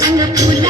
I'm not doing